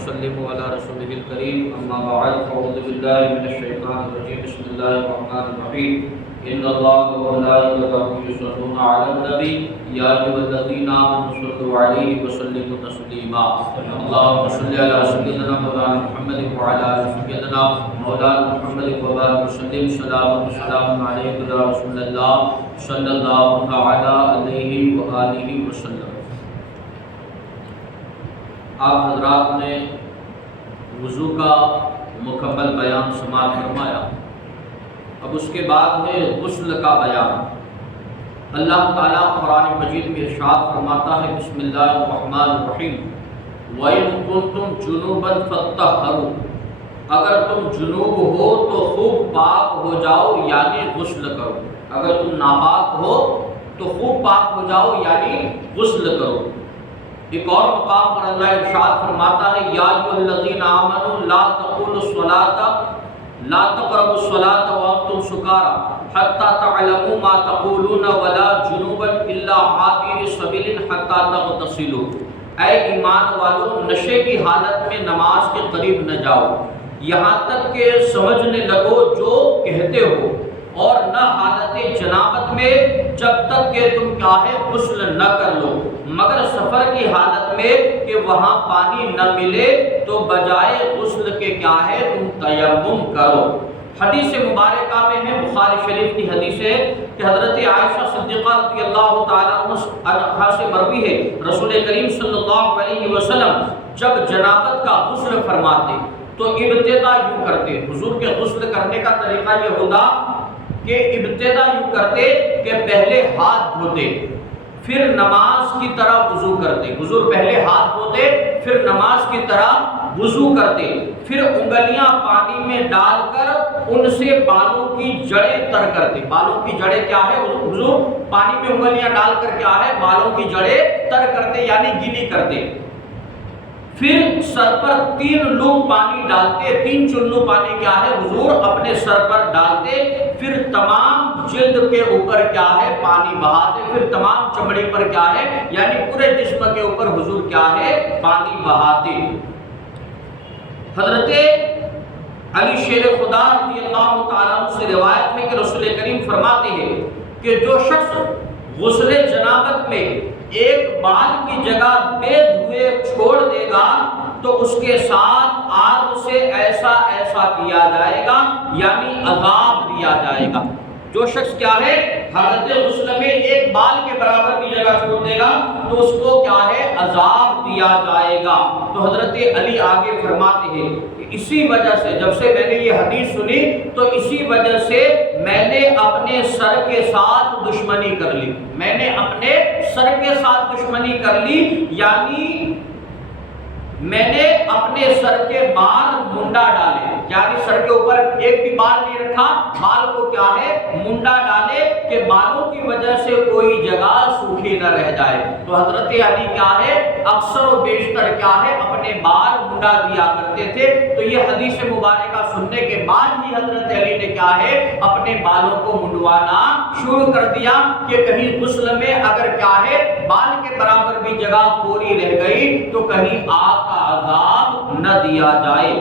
وسلم على رسوله الكريم اما بعد فاعوذ بالله من الشيطان الرجيم بسم الله الرحمن الرحيم ان الله وملائكته يصلون على النبي يا ايها الذين امنوا صلوا عليه وسلموا تسليما اللهم صل على سيدنا مولانا محمد وعلى ال سيدنا مولانا محمد وبارك وسلم صلاه وسلام عليك يا رسول الله صلى الله تعالى عليه واله وسلم۔ آپ حضرات نے وضو کا مکمل بیان سماعت فرمایا، اب اس کے بعد ہے غسل کا بیان۔ اللہ تعالیٰ قرآن مجید میں ارشاد فرماتا ہے بسم اللہ الرحمن الرحیم وَإِن كُنتُمْ جُنُوبًا فَاطَّهَّرُوا، اگر تم جنوب ہو تو خوب پاک ہو جاؤ یعنی غسل کرو۔ اگر تم ناپاک ہو تو خوب پاک ہو جاؤ یعنی غسل کرو۔ ایک اور مقام پر اللہ ارشاد فرماتا ہے یا ایھا الذین آمنوا لا تقربوا الصلاۃ وانتم سکارى حتى تعلموا ما تقولون ولا جنوبا الا عابر سبیل حتى تغتسلوا۔ اے ایمان والو، نشے کی حالت میں نماز کے قریب نہ جاؤ یہاں تک کہ سمجھنے لگو جو کہتے ہو، اور نہ حالت جنابت میں جب تک کہ تم کیا ہے غسل نہ کر لو، مگر سفر کی حالت میں کہ وہاں پانی نہ ملے تو بجائے غسل کے کیا ہے تم تیمم کرو۔ حدیث مبارکہ میں ہے، بخاری شریف کی حدیث ہے کہ حضرت عائشہ صدیقہ رضی اللہ تعالیٰ عنہا سے مروی ہے رسول کریم صلی اللہ علیہ وسلم جب جنابت کا غسل فرماتے تو ابتدا یوں کرتے۔ حضور کے غسل کرنے کا طریقہ یہ ہوتا کہ ابتدا یوں کرتے کہ پہلے ہاتھ دھوتے پھر نماز کی طرح وضو کرتے۔ حضور پہلے ہاتھ دھوتے پھر نماز کی طرح وضو کرتے، پھر انگلیاں پانی میں ڈال کر ان سے بالوں کی جڑیں تر کرتے۔ بالوں کی جڑیں کیا ہے؟ حضور پانی میں انگلیاں ڈال کر کیا ہے بالوں کی جڑیں تر کرتے یعنی گیلی کرتے۔ پھر سر پر 3 لوگ پانی ڈالتے، 3 چلو پانی کیا ہے حضور اپنے سر پر ڈالتے، پھر تمام جلد کے اوپر کیا ہے پانی بہاتے، پھر تمام چمڑی پر کیا ہے یعنی پورے جسم کے اوپر حضور کیا ہے پانی بہاتے۔ حضرت علی شیر خدا رضی اللہ تعالیٰ عنہ سے روایت ہے کہ رسول کریم فرماتے ہیں کہ جو شخص غسل جنابت میں ایک بال کی جگہ بے دھوئے چھوڑ دے گا تو اس کے ساتھ آگ سے ایسا ایسا کیا جائے گا یعنی عذاب دیا جائے گا۔ جو شخص کیا ہے حالت غسل میں ایک بال کے برابر کی جگہ چھوڑ دے گا تو اس کو کیا ہے عذاب دیا جائے گا۔ تو حضرت علی آگے فرماتے ہیں کہ اسی وجہ سے جب سے میں نے یہ حدیث سنی تو اسی وجہ سے میں نے اپنے سر کے ساتھ دشمنی کر لی۔ میں نے اپنے سر کے ساتھ دشمنی کر لی یعنی میں نے اپنے سر کے بال منڈا ڈالے، یعنی سر کے اوپر ایک بھی بال نہیں رکھا، بال کو کیا ہے منڈا ڈالے کہ بالوں کی وجہ سے کوئی جگہ سوکھی نہ رہ جائے۔ تو حضرت علی کیا ہے اکثر و بیشتر کیا ہے اپنے بال منڈا دیا کرتے تھے۔ تو یہ حدیث مبارکہ سننے کے بعد ہی حضرت علی نے کیا ہے اپنے بالوں کو منڈوانا شروع کر دیا کہ کہیں غسل میں اگر کیا ہے بال کے برابر بھی جگہ پوری رہ گئی تو کہیں آگ کا عذاب نہ دیا جائے۔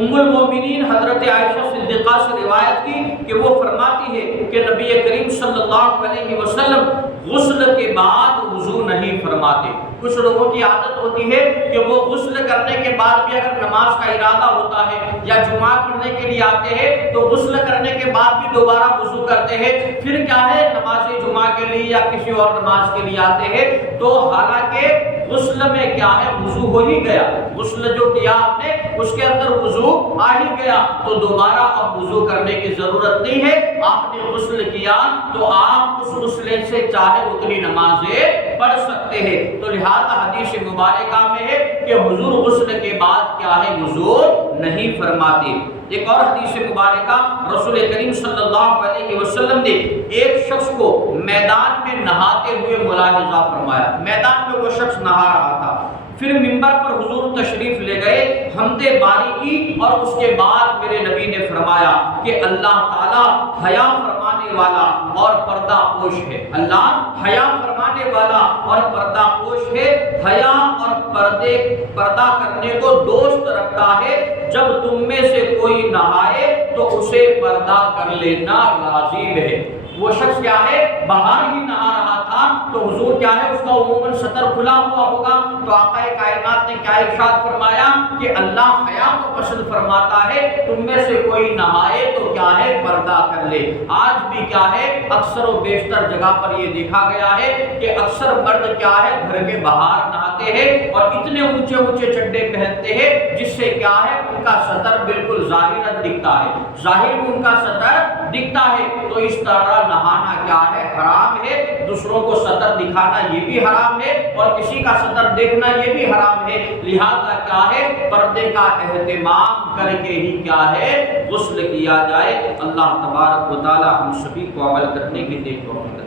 ام المومنین حضرت عائشہ صدیقہ سے روایت کی کہ وہ فرماتی ہے کہ نبی کریم صلی اللہ علیہ وسلم غسل کے بعد وضو نہیں فرماتے۔ کچھ لوگوں کی عادت ہوتی ہے کہ وہ غسل کرنے کے بعد بھی اگر نماز کا ارادہ ہوتا ہے یا جمعہ پڑھنے کے لیے آتے ہیں تو غسل کرنے کے بعد بھی دوبارہ وضو کرتے ہیں، پھر کیا ہے نماز جمعہ کے لیے یا کسی اور نماز کے لیے آتے ہیں۔ تو حالانکہ غسل میں کیا ہے وضو ہو ہی گیا، غسل جو کیا آپ نے اس کے اندر وضو آ ہی گیا تو دوبارہ اب وضو کرنے کی ضرورت نہیں ہے۔ آپ نے غسل کیا تو آپ اس غسل سے چاہے اتنی نمازیں پڑھ سکتے ہیں۔ تو لہذا حدیث مبارکہ میں ہے کہ حضور غسل کے بعد کیا ہے وضو نہیں فرماتے۔ ایک اور حدیث مبارکہ رسول کریم صلی اللہ علیہ وسلم نے ایک شخص کو میدان میں نہاتے ہوئے ملاحظہ فرمایا۔ میدان میں وہ شخص نہا رہا تھا، پھر منبر پر حضور تشریف لے گئے، حمد باری کی اور اس کے بعد میرے نبی نے فرمایا کہ اللہ تعالیٰ حیا فرمانے والا اور پردہ پوش ہے۔ اللہ حیا فرمانے چھپانے والا اور پردہ پوش ہے، حیا اور پردہ کرنے کو دوست رکھتا ہے۔ جب تم میں سے کوئی نہائے تو اسے پردہ کر لینا لازم ہے۔ وہ شخص کیا ہے، باہر ہی نہا رہا تھا تو حضور کیا ہے، اس کا عموماً سطر کھلا ہوا ہوگا، تو آقا کائنات نے کیا ارشاد فرمایا کہ اللہ حیا کو پسند فرماتا ہے، تم میں سے کوئی نہائے تو کیا ہے، پردہ کر لے۔ آج بھی کیا ہے، اکثر و بیشتر جگہ پر یہ دیکھا گیا ہے کہ اکثر مرد کیا ہے، گھر کے باہر نہاتے ہیں اور اتنے اونچے اونچے چڈے پہنتے ہیں جس سے کیا ہے، ان کا سطر بالکل ظاہراً دکھتا ہے، ظاہر میں ان کا سطر دکھتا ہے۔ تو اس طرح نہانا کیا ہے، حرام ہے۔ دوسروں کو سطر دکھانا یہ بھی حرام ہے اور کسی کا سطر دیکھنا یہ بھی حرام ہے۔ لہذا کیا ہے، پردے کا اہتمام کر کے ہی کیا ہے، غسل کیا جائے۔ اللہ تبارک و تعالی ہم سبھی کو عمل کرنے کی توفیق